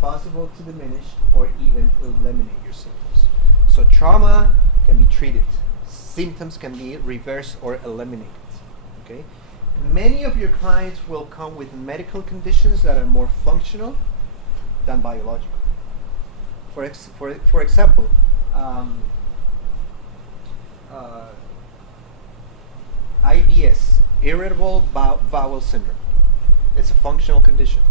possible to diminish or even eliminate your symptoms. So trauma can be treated. Symptoms can be reversed or eliminated. Okay? Many of your clients will come with medical conditions that are more functional than biological. For example, IBS, irritable bowel syndrome. It's a functional condition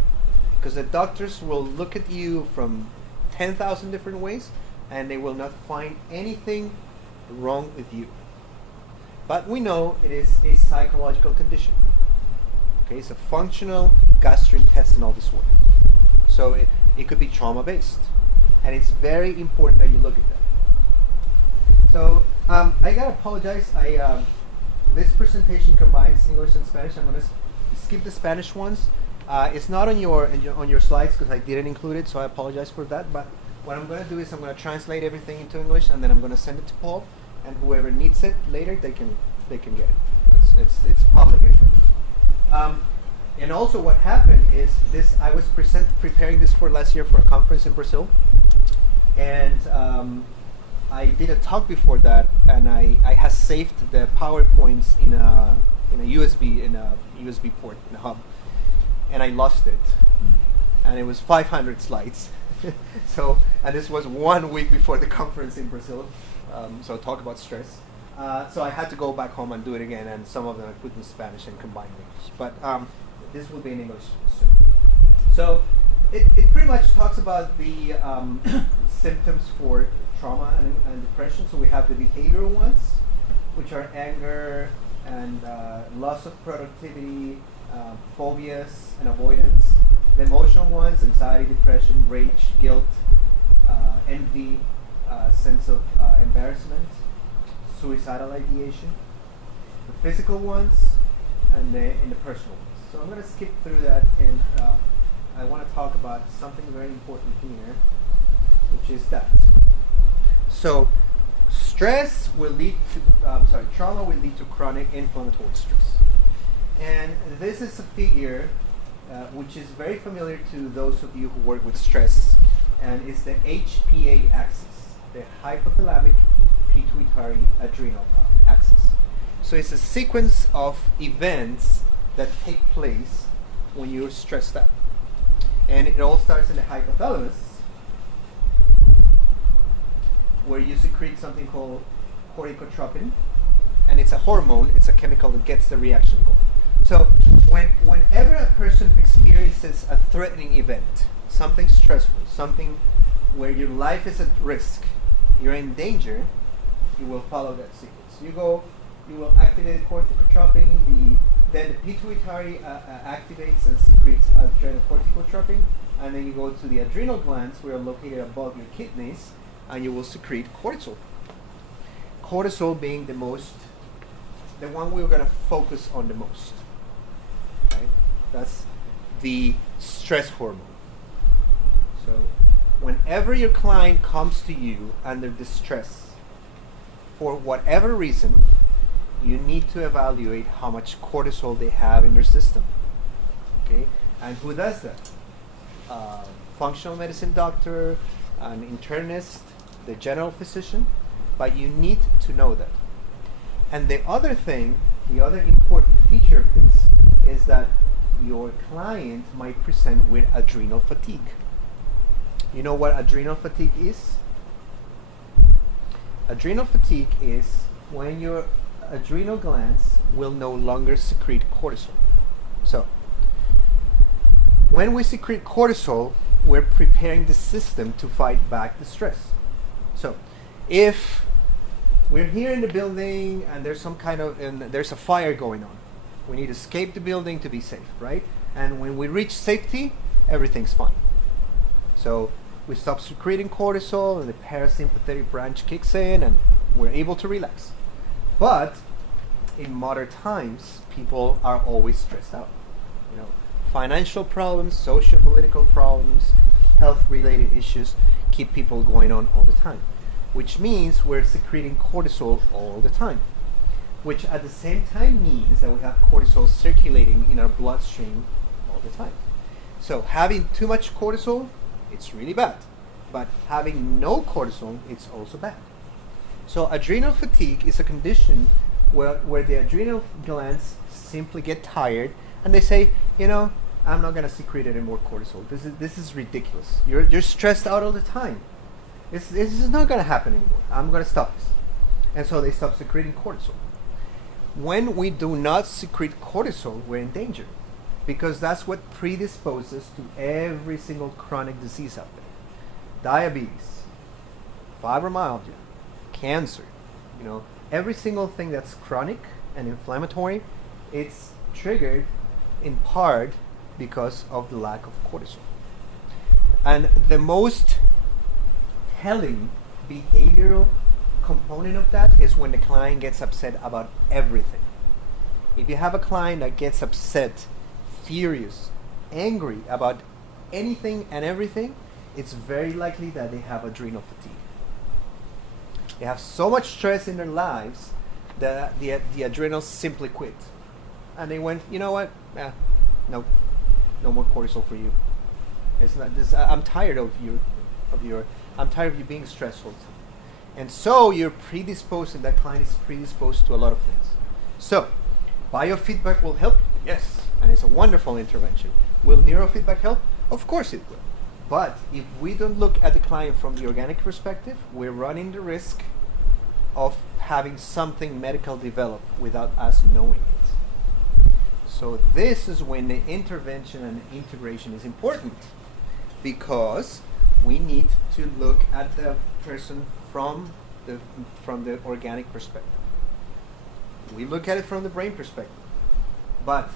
because the doctors will look at you from 10,000 different ways and they will not find anything wrong with you. But we know it is a psychological condition. Okay, it's a functional gastrointestinal disorder. So it could be trauma-based. And it's very important that you look at that. So I gotta apologize. This presentation combines English and Spanish. I'm gonna skip the Spanish ones. It's not on your slides because I didn't include it, so I apologize for that. But what I'm gonna do is I'm gonna translate everything into English, and then I'm gonna send it to Paul, and whoever needs it later, they can get it. It's public information. And also, what happened is this. I was preparing this for last year for a conference in Brazil, and I did a talk before that, and I had saved the PowerPoints in a USB port in a hub, and I lost it, and it was 500 slides. So, and this was 1 week before the conference in Brazil. So talk about stress. So I had to go back home and do it again, and some of them I put in Spanish and combined English. But this will be in English soon. So it pretty much talks about the symptoms for trauma and depression. So we have the behavioral ones, which are anger and loss of productivity, phobias and avoidance. The emotional ones, anxiety, depression, rage, guilt, envy, sense of embarrassment, suicidal ideation. The physical ones and the personal ones. So I'm going to skip through that, and I want to talk about something very important here, which is that. So stress will lead to, trauma will lead to chronic inflammatory stress. And this is a figure which is very familiar to those of you who work with stress, and it's the HPA axis, the hypothalamic pituitary adrenal axis. So it's a sequence of events that take place when you're stressed out. And it all starts in the hypothalamus, where you secrete something called corticotropin, and it's a hormone, it's a chemical that gets the reaction going. So whenever a person experiences a threatening event, something stressful, something where your life is at risk, you're in danger, you will follow that sequence. You will activate corticotropin, then the pituitary activates and secretes adrenocorticotropin, and then you go to the adrenal glands, which are located above your kidneys, and you will secrete cortisol. Cortisol being the one we're going to focus on the most. Right? That's the stress hormone. So whenever your client comes to you under distress, for whatever reason, you need to evaluate how much cortisol they have in their system. Okay? And who does that? Functional medicine doctor, an internist, the general physician, but you need to know that. And the other important feature of this is that your client might present with adrenal fatigue. You know what adrenal fatigue is? Adrenal fatigue is when your adrenal glands will no longer secrete cortisol. So, when we secrete cortisol, we're preparing the system to fight back the stress. So, if we're here in the building and there's there's a fire going on, we need to escape the building to be safe, right? And when we reach safety, everything's fine. So we stop secreting cortisol and the parasympathetic branch kicks in and we're able to relax. But in modern times, people are always stressed out. You know, financial problems, socio-political problems, health-related issues keep people going on all the time, which means we're secreting cortisol all the time, which at the same time means that we have cortisol circulating in our bloodstream all the time. So having too much cortisol it's really bad. But having no cortisol, it's also bad. So adrenal fatigue is a condition where the adrenal glands simply get tired and they say, you know, I'm not going to secrete any more cortisol. This is ridiculous. You're stressed out all the time. This is not going to happen anymore. I'm going to stop this. And so they stop secreting cortisol. When we do not secrete cortisol, we're in danger, because that's what predisposes to every single chronic disease out there. Diabetes, fibromyalgia, cancer, you know, every single thing that's chronic and inflammatory, it's triggered in part because of the lack of cortisol. And the most telling behavioral component of that is when the client gets upset about everything. If you have a client that gets upset, furious, angry about anything and everything, it's very likely that they have adrenal fatigue. They have so much stress in their lives that the adrenals simply quit. And they went, you know what? No more cortisol for you. It's not this. I'm tired of I'm tired of you being stressful. And so you're predisposed, and that client is predisposed to a lot of things. So biofeedback will help, yes, and it's a wonderful intervention. Will neurofeedback help? Of course it will. But if we don't look at the client from the organic perspective, we're running the risk of having something medical develop without us knowing it. So this is when the intervention and integration is important, because we need to look at the person from the organic perspective. We look at it from the brain perspective, but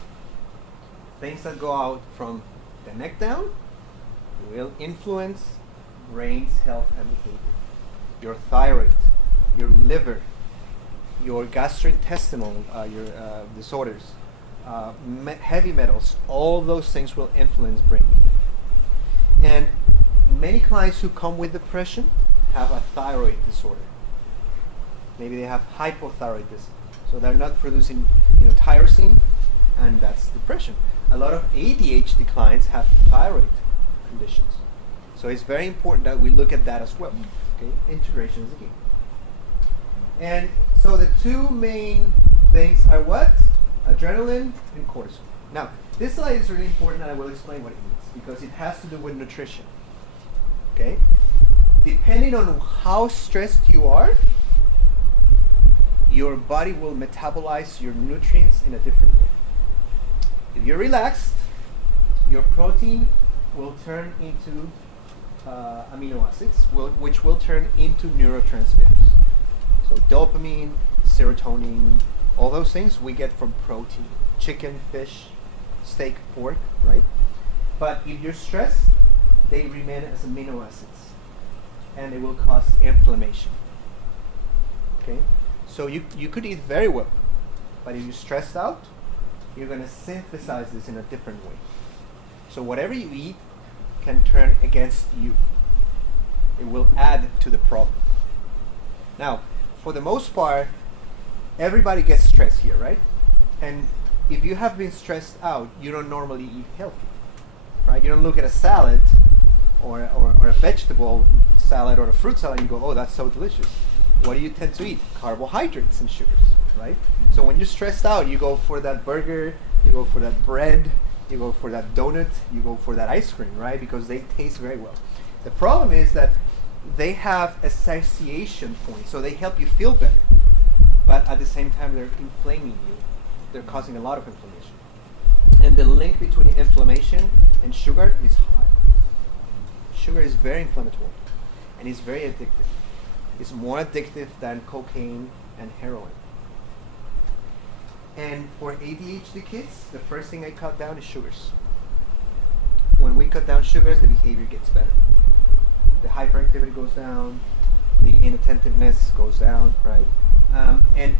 things that go out from the neck down will influence brain's health and behavior. Your thyroid, your liver, your gastrointestinal disorders, heavy metals, all those things will influence brain behavior. And many clients who come with depression have a thyroid disorder. Maybe they have hypothyroidism, so they're not producing, tyrosine, and that's depression. A lot of ADHD clients have thyroid conditions, so it's very important that we look at that as well. Okay, integration is the key. And so the two main things are what? Adrenaline and cortisol. Now, this slide is really important, and I will explain what it means, because it has to do with nutrition. Okay? Depending on how stressed you are, your body will metabolize your nutrients in a different way. If you're relaxed, your protein will turn into amino acids, which will turn into neurotransmitters. So dopamine, serotonin, all those things we get from protein. Chicken, fish, steak, pork, right? But if you're stressed, they remain as amino acids, and it will cause inflammation. Okay? So you could eat very well, but if you're stressed out, you're going to synthesize this in a different way. So whatever you eat can turn against you. It will add to the problem. Now, for the most part, everybody gets stressed here, right? And if you have been stressed out, you don't normally eat healthy, right? You don't look at a salad or a vegetable salad or a fruit salad and you go, oh, that's so delicious. What do you tend to eat? Carbohydrates and sugars, right? So when you're stressed out, you go for that burger, you go for that bread, you go for that donut, you go for that ice cream, right? Because they taste very well. The problem is that they have a satiation point, so they help you feel better. But at the same time, they're inflaming you. They're causing a lot of inflammation. And the link between inflammation and sugar is high. Sugar is very inflammatory, and it's very addictive. It's more addictive than cocaine and heroin. And for ADHD kids, the first thing I cut down is sugars. When we cut down sugars, the behavior gets better. The hyperactivity goes down, the inattentiveness goes down, right? And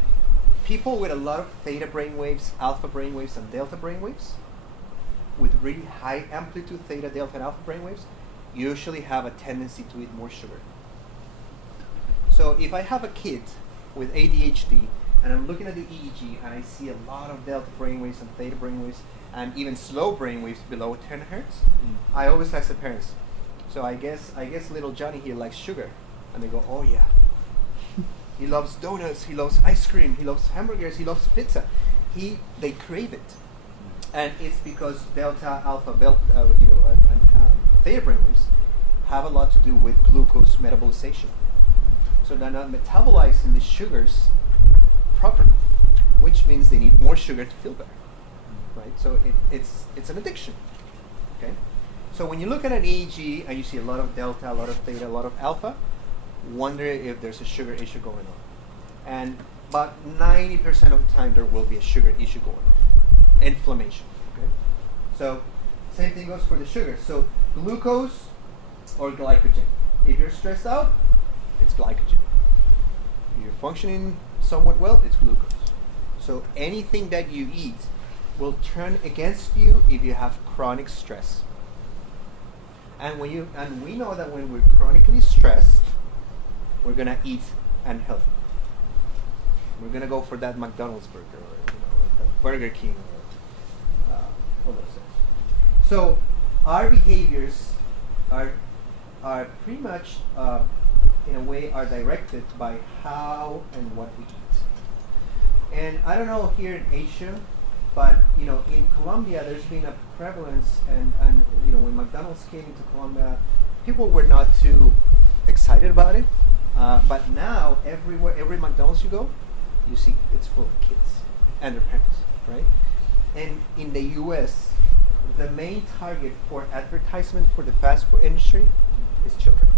people with a lot of theta brainwaves, alpha brainwaves, and delta brainwaves, with really high amplitude theta, delta, and alpha brainwaves, usually have a tendency to eat more sugar. So if I have a kid with ADHD and I'm looking at the EEG and I see a lot of delta brainwaves and theta brainwaves and even slow brainwaves below 10 hertz, I always ask the parents, So I guess little Johnny here likes sugar, and they go, oh yeah. He loves donuts. He loves ice cream. He loves hamburgers. He loves pizza. They crave it, and it's because delta, alpha, and theta brainwaves have a lot to do with glucose metabolization. So they're not metabolizing the sugars properly, which means they need more sugar to feel better, right? So it's an addiction. Okay. So when you look at an EEG and you see a lot of delta, a lot of theta, a lot of alpha, wonder if there's a sugar issue going on. And about 90% of the time there will be a sugar issue going on. Inflammation. Okay? So same thing goes for the sugar. So glucose or glycogen. If you're stressed out, it's glycogen. If you're functioning somewhat well, it's glucose. So anything that you eat will turn against you if you have chronic stress. And we know that when we're chronically stressed, we're gonna eat unhealthy. We're gonna go for that McDonald's burger, or that Burger King, or all those things. So our behaviors are pretty much, in a way, are directed by how and what we eat. And I don't know here in Asia, but in Colombia, there's been a prevalence, and when McDonald's came into Colombia, people were not too excited about it. But now, everywhere, every McDonald's you go, you see it's full of kids and their parents, right? And in the U.S., the main target for advertisement for the fast food industry is children.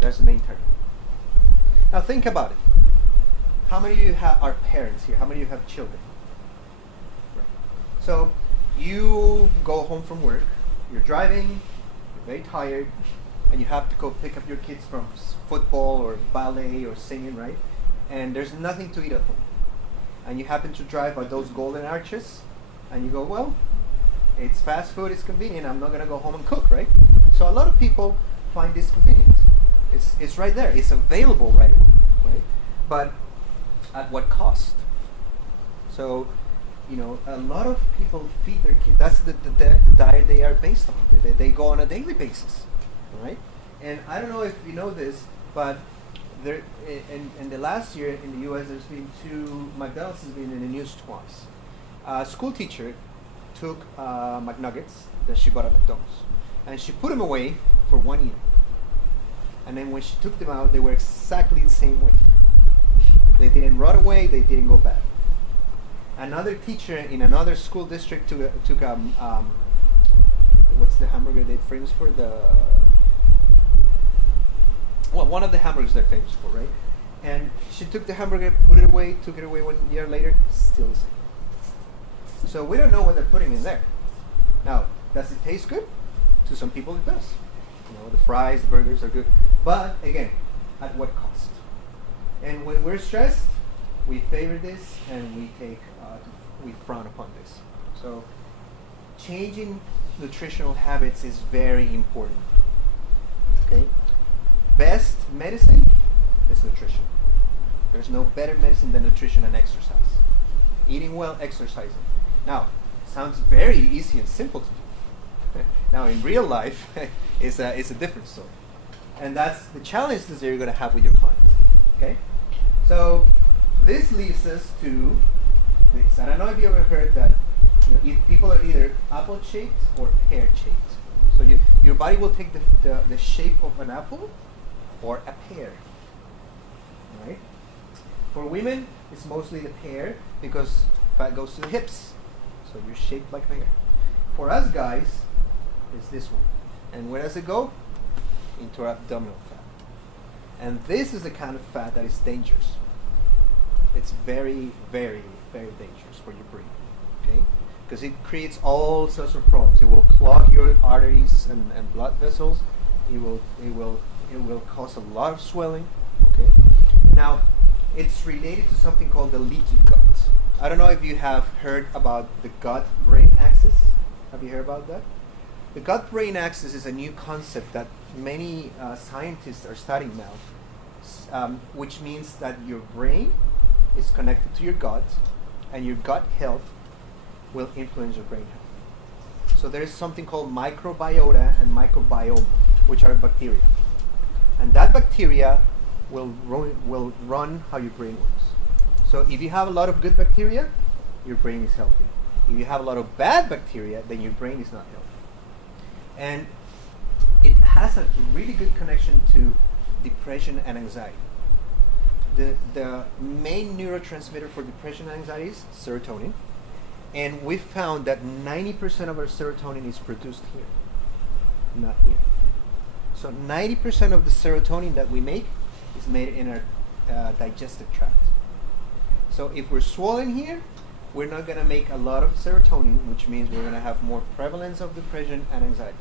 That's the main target. Now think about it. How many of you are parents here? How many of you have children? So you go home from work, you're driving, you're very tired, and you have to go pick up your kids from football or ballet or singing, right? And there's nothing to eat at home. And you happen to drive by those golden arches, and you go, well, it's fast food, it's convenient, I'm not gonna go home and cook, right? So a lot of people find this convenient. It's right there, it's available right away, right? But at what cost? So, a lot of people feed their kids. That's the diet they are based on. They go on a daily basis, right? And I don't know if you know this, but there in the last year in the U.S. there's been McDonald's has been in the news twice. A school teacher took McNuggets that she bought at McDonald's, and she put them away for 1 year. And then when she took them out, they were exactly the same way. They didn't rot away. They didn't go bad. Another teacher in another school district took what's the hamburger they're famous for? One of the hamburgers they're famous for, right? And she took the hamburger, put it away, took it away 1 year later, still the same. So we don't know what they're putting in there. Now, does it taste good? To some people it does. The fries, the burgers are good. But again, at what cost? And when we're stressed, we favor this, and we frown upon this. So changing nutritional habits is very important. Okay? Best medicine is nutrition. There's no better medicine than nutrition and exercise. Eating well, exercising. Now, sounds very easy and simple to do. Now, in real life, it's a different story. And that's the challenge that you're going to have with your clients. Okay? So this leads us to this. I don't know if you ever heard that people are either apple-shaped or pear-shaped. So your body will take the shape of an apple or a pear. Right? For women, it's mostly the pear because fat goes to the hips. So you're shaped like a pear. For us guys, it's this one. And where does it go? Into our abdominal fat. And this is the kind of fat that is dangerous. It's very, very, very dangerous for your brain. Okay? Because it creates all sorts of problems. It will clog your arteries and blood vessels. It will cause a lot of swelling. Okay? Now, it's related to something called the leaky gut. I don't know if you have heard about the gut-brain axis. Have you heard about that? The gut-brain axis is a new concept that many scientists are studying now, which means that your brain is connected to your gut, and your gut health will influence your brain health. So there is something called microbiota and microbiome. which are bacteria. And that bacteria will run how your brain works. So if you have a lot of good bacteria, your brain is healthy. If you have a lot of bad bacteria, then your brain is not healthy. And it has a really good connection to depression and anxiety. The main neurotransmitter for depression and anxiety is serotonin. And we found that 90% of our serotonin is produced here, not here. So 90% of the serotonin that we make is made in our digestive tract. So if we're swollen here, we're not going to make a lot of serotonin, which means we're going to have more prevalence of depression and anxiety.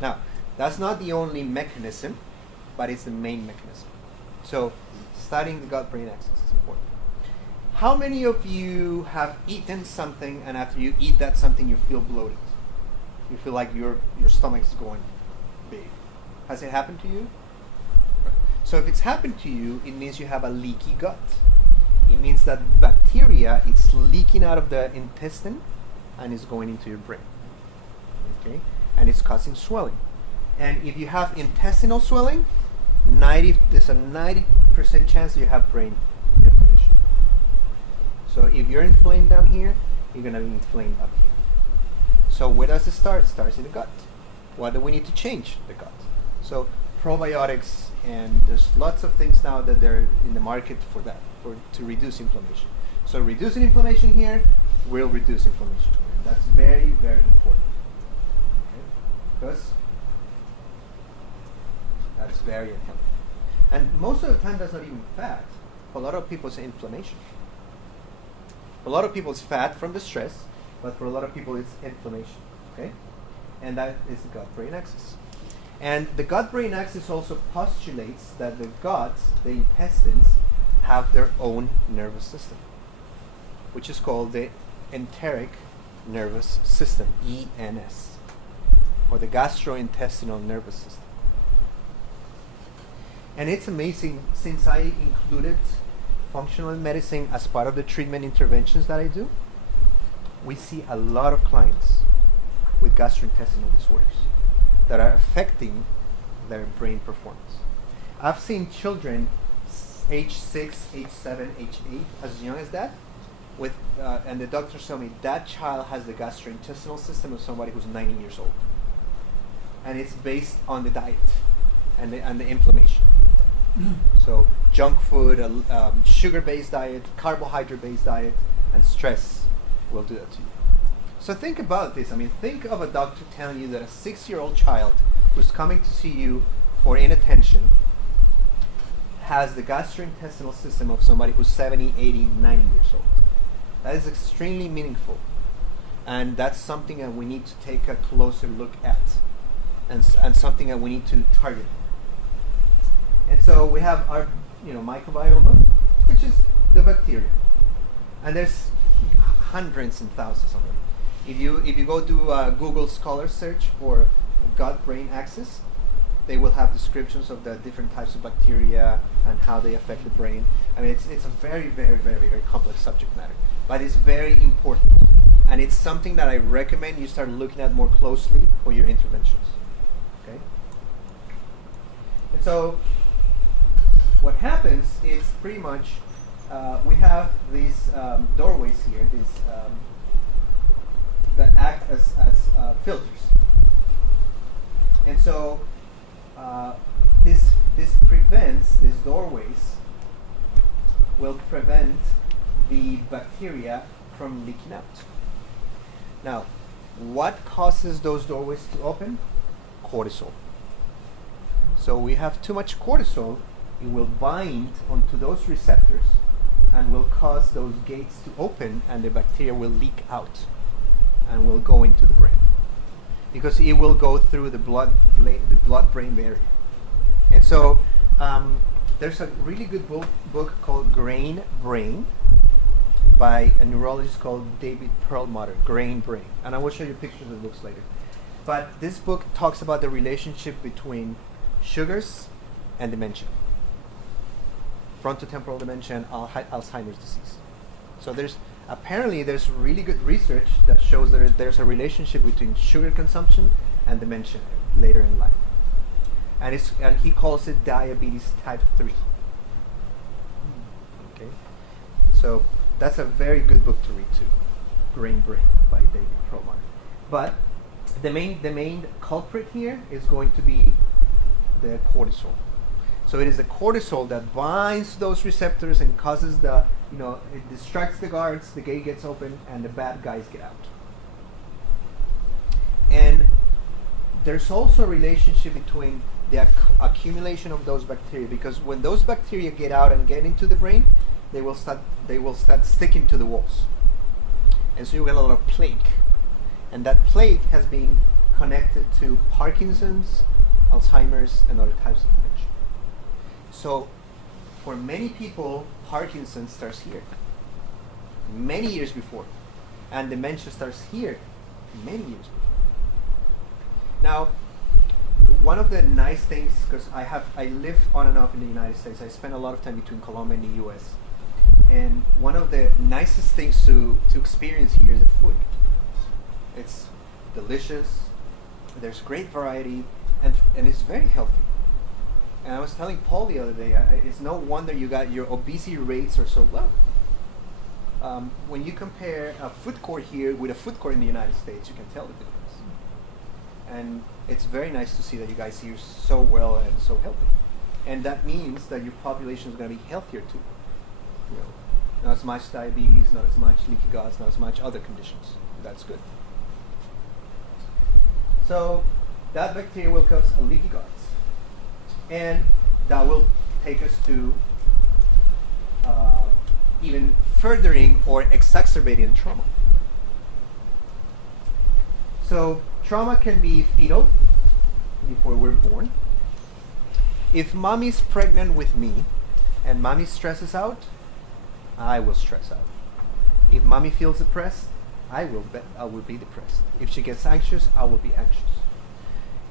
Now, that's not the only mechanism, but it's the main mechanism. So studying the gut-brain axis is important. How many of you have eaten something and after you eat that something you feel bloated? You feel like your stomach is going big. Has it happened to you? Right. So if it's happened to you, it means you have a leaky gut. It means that bacteria is leaking out of the intestine and is going into your brain. Okay? And it's causing swelling. And if you have intestinal swelling, there's a 90% chance you have brain inflammation. So if you're inflamed down here, you're going to be inflamed up here. So where does it start? It starts in the gut. What do we need to change? The gut. So probiotics, and there's lots of things now that they're in the market for that, to reduce inflammation. So reducing inflammation here will reduce inflammation here. That's very, very important. Okay? Because that's very unhealthy. And most of the time that's not even fat. For a lot of people it's inflammation. For a lot of people it's fat from the stress, but for a lot of people it's inflammation. Okay? And that is the gut-brain axis. And the gut-brain axis also postulates that the gut, the intestines, have their own nervous system, which is called the enteric nervous system, ENS, or the gastrointestinal nervous system. And it's amazing, since I included functional medicine as part of the treatment interventions that I do, we see a lot of clients with gastrointestinal disorders that are affecting their brain performance. I've seen children age 6, age 7, age 8, as young as that, with and the doctors tell me that child has the gastrointestinal system of somebody who's 90 years old. And it's based on the diet and the inflammation. So junk food, sugar-based diet, carbohydrate-based diet, and stress will do that to you. So think about this. I mean, think of a doctor telling you that a 6-year-old child who's coming to see you for inattention has the gastrointestinal system of somebody who's 70, 80, 90 years old. That is extremely meaningful. And that's something that we need to take a closer look at, and something that we need to target. And so we have our microbiome, which is the bacteria. And there's hundreds and thousands of them. If you go do a Google Scholar search for gut-brain axis, they will have descriptions of the different types of bacteria and how they affect the brain. I mean, it's a very, very, very, very complex subject matter, but it's very important. And it's something that I recommend you start looking at more closely for your interventions. Okay? And so what happens is pretty much we have these doorways here, that act as filters. And so this prevents, these doorways will prevent the bacteria from leaking out. Now, what causes those doorways to open? Cortisol. So we have too much cortisol, it will bind onto those receptors and will cause those gates to open, and the bacteria will leak out and will go into the brain, because it will go through the blood-brain barrier. And so there's a really good book called Grain Brain by a neurologist called David Perlmutter, Grain Brain. And I will show you pictures of the books later. But this book talks about the relationship between sugars and dementia, frontotemporal dementia and Alzheimer's disease. So apparently there's really good research that shows that there's a relationship between sugar consumption and dementia later in life. and he calls it diabetes type 3. Okay, so that's a very good book to read too, Brain by David Perlmutter. But the main culprit here is going to be the cortisol. So it is the cortisol that binds those receptors and causes it distracts the guards, the gate gets open, and the bad guys get out. And there's also a relationship between the accumulation of those bacteria, because when those bacteria get out and get into the brain, they will start sticking to the walls. And so you get a lot of plaque. And that plaque has been connected to Parkinson's, Alzheimer's, and other types of dementia. So for many people, Parkinson's starts here, many years before. And dementia starts here, many years before. Now, one of the nice things, because I live on and off in the United States, I spend a lot of time between Colombia and the US. And one of the nicest things to experience here is the food. It's delicious, there's great variety, and it's very healthy. And I was telling Paul the other day, it's no wonder your obesity rates are so low. When you compare a food court here with a food court in the United States, you can tell the difference. And it's very nice to see that you guys eat so well and so healthy. And that means that your population is going to be healthier too. Not as much diabetes, not as much leaky guts, not as much other conditions. That's good. So that bacteria will cause a leaky guts. And that will take us to even furthering or exacerbating trauma. So trauma can be fetal, before we're born. If mommy's pregnant with me and mommy stresses out, I will stress out. If mommy feels depressed, I will be depressed. If she gets anxious, I will be anxious.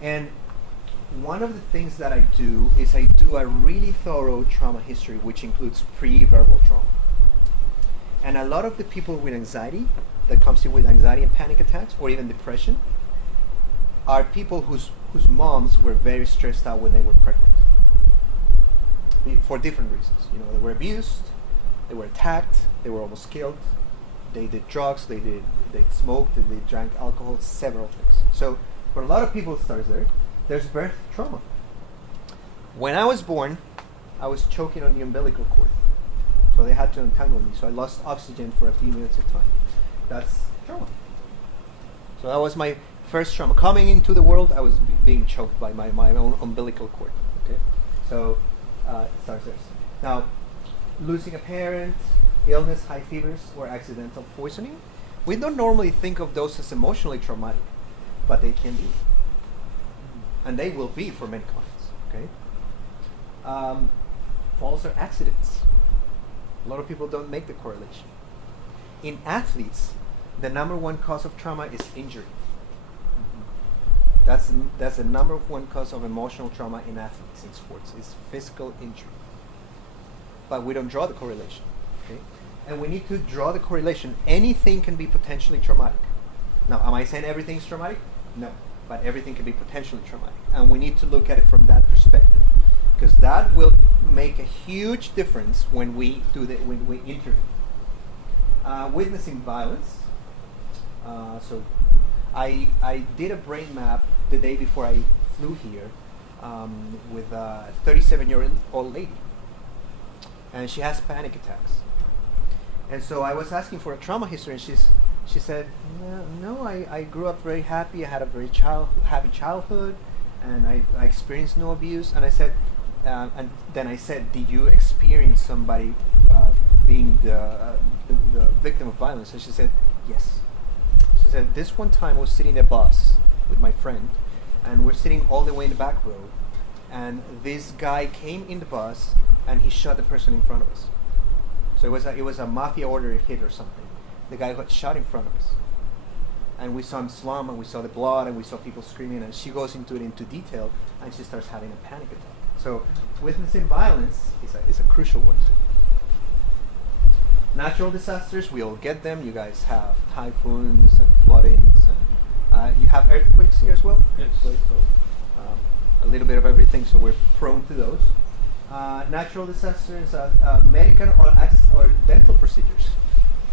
And one of the things that I do is I do a really thorough trauma history, which includes pre-verbal trauma. And a lot of the people with anxiety, that comes in with anxiety and panic attacks, or even depression, are people whose moms were very stressed out when they were pregnant. For different reasons. They were abused, they were attacked, they were almost killed, they did drugs, they smoked, they drank alcohol, several things. So for a lot of people it starts there. There's birth trauma. When I was born, I was choking on the umbilical cord. So they had to untangle me. So I lost oxygen for a few minutes of time. That's trauma. So that was my first trauma. Coming into the world, I was being choked by my own umbilical cord. Okay, so it starts there. Now, losing a parent, illness, high fevers, or accidental poisoning. We don't normally think of those as emotionally traumatic, but they can be. And they will be for many clients. Okay. Falls or accidents. A lot of people don't make the correlation. In athletes, the number one cause of trauma is injury. That's the number one cause of emotional trauma in athletes in sports, is physical injury. But we don't draw the correlation. Okay? And we need to draw the correlation. Anything can be potentially traumatic. Now, am I saying everything's traumatic? No. But everything can be potentially traumatic. And we need to look at it from that perspective, because that will make a huge difference when we intervene. Witnessing violence. So I did a brain map the day before I flew here with a 37-year-old lady. And she has panic attacks. And so I was asking for a trauma history, and she said, no, I grew up very happy. I had a very happy childhood, and I experienced no abuse. And I said, and then I said, did you experience somebody being the victim of violence? And she said, yes. She said, this one time I was sitting in a bus with my friend, and we're sitting all the way in the back row, and this guy came in the bus, and he shot the person in front of us. So it was a mafia order hit or something. The guy got shot in front of us. And we saw him slump, and we saw the blood, and we saw people screaming, and she goes into detail, and she starts having a panic attack. So witnessing violence is a crucial one too. Natural disasters, we all get them. You guys have typhoons and floodings, and you have earthquakes here as well. Yes. So, little bit of everything, so we're prone to those. Natural disasters, medical or dental procedures.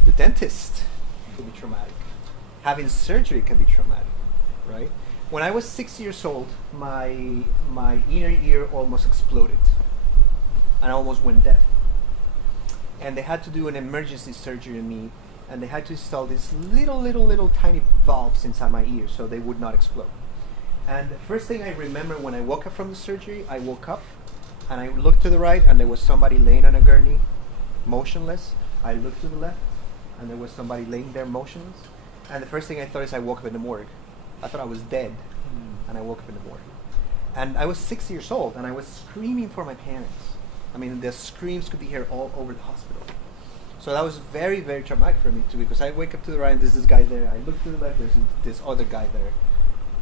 The dentist can be traumatic. Having surgery can be traumatic, right? When I was 6 years old, my inner ear almost exploded, and I almost went deaf. And they had to do an emergency surgery on me, and they had to install these little tiny valves inside my ear so they would not explode. And the first thing I remember when I woke up from the surgery, I woke up and I looked to the right and there was somebody laying on a gurney, motionless. I looked to the left and there was somebody laying there motionless. And the first thing I thought is I woke up in the morgue. I thought I was dead, and I woke up in the morgue. And I was 6 years old and I was screaming for my parents. I mean, the screams could be heard all over the hospital. So that was very, very traumatic for me too, because I wake up to the right and there's this guy there. I look to the left, there's this other guy there.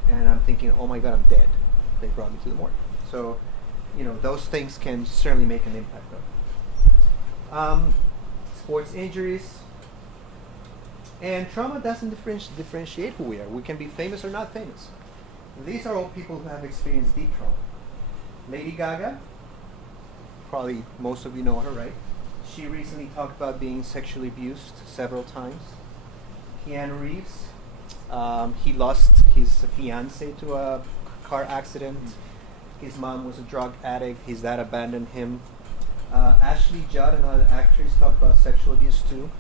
And I'm thinking, oh my God, I'm dead. They brought me to the morgue. So, you know, those things can certainly make an impact though. Sports injuries. And trauma doesn't differentiate who we are. We can be famous or not famous. These are all people who have experienced deep trauma. Lady Gaga, probably most of you know her, right? She recently talked about being sexually abused several times. Keanu Reeves, he lost his fiancée to a car accident. His mom was a drug addict. His dad abandoned him. Ashley Judd, another actress, talked about sexual abuse too.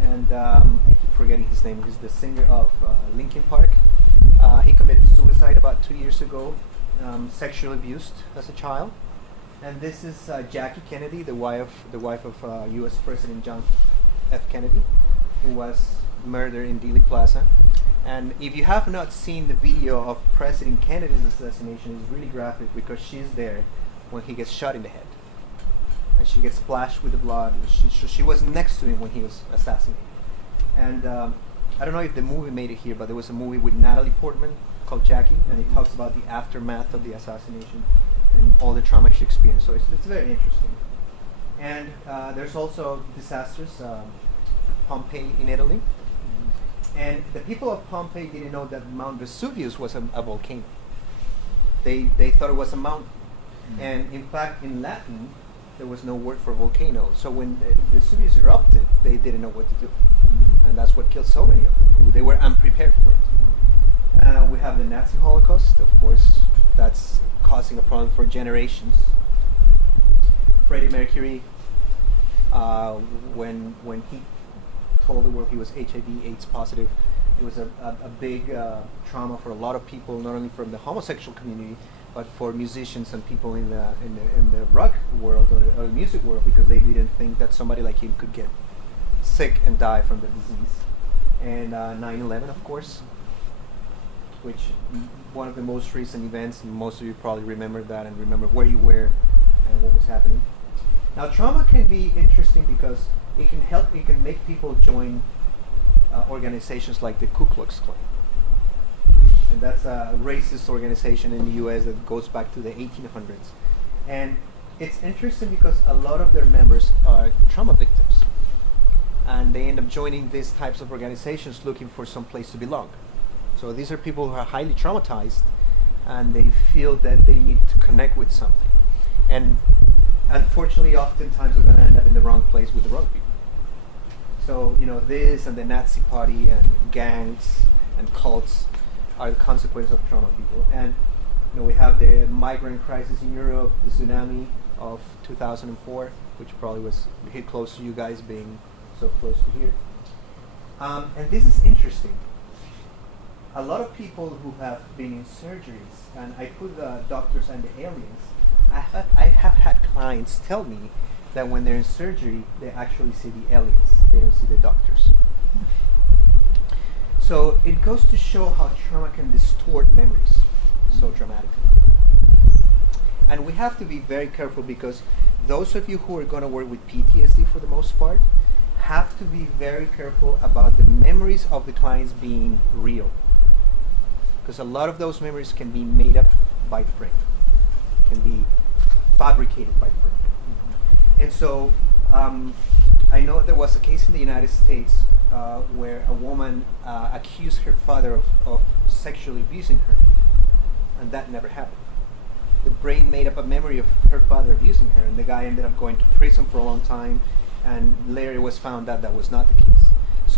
And I keep forgetting his name. He's the singer of Linkin Park. He committed suicide about 2 years ago, sexually abused as a child. And this is Jackie Kennedy, the wife of U.S. President John F. Kennedy, who was murdered in Dealey Plaza. And if you have not seen the video of President Kennedy's assassination, it's really graphic because she's there when he gets shot in the head. And she gets splashed with the blood. She was next to him when he was assassinated. And I don't know if the movie made it here, but there was a movie with Natalie Portman called Jackie, and it talks about the aftermath of the assassination and all the trauma she experienced. So it's very interesting. And there's also disasters, Pompeii in Italy. And the people of Pompeii didn't know that Mount Vesuvius was a volcano. They thought it was a mountain. And in fact, in Latin, there was no word for volcano. So when Vesuvius erupted, they didn't know what to do. And that's what killed so many of them. They were unprepared for it. We have the Nazi Holocaust, of course. That's causing a problem for generations. Freddie Mercury, when he told the world he was HIV/AIDS positive, it was a big trauma for a lot of people, not only from the homosexual community, but for musicians and people in the rock world or the music world, because they didn't think that somebody like him could get sick and die from the disease. And 9/11, of course, which one of the most recent events. Most of you probably remember that and remember where you were and what was happening. Now, trauma can be interesting because it can make people join organizations like the Ku Klux Klan. And that's a racist organization in the US that goes back to the 1800s. And it's interesting because a lot of their members are trauma victims. And they end up joining these types of organizations looking for some place to belong. So these are people who are highly traumatized and they feel that they need to connect with something. And unfortunately, oftentimes they're going to end up in the wrong place with the wrong people. So, you know, this and the Nazi Party and gangs and cults are the consequence of trauma people. And, you know, we have the migrant crisis in Europe, the tsunami of 2004, which probably was hit close to you guys being so close to here. And this is interesting. A lot of people who have been in surgeries, and I put the doctors and the aliens, I have had clients tell me that when they're in surgery, they actually see the aliens. They don't see the doctors. So it goes to show how trauma can distort memories so dramatically. And we have to be very careful because those of you who are going to work with PTSD for the most part have to be very careful about the memories of the clients being real. Because a lot of those memories can be made up by the brain, can be fabricated by the brain. And so I know there was a case in the United States where a woman accused her father of sexually abusing her, and that never happened. brain made up a memory of her father abusing her, and the guy ended up going to prison for a long time, and later it was found out that was not the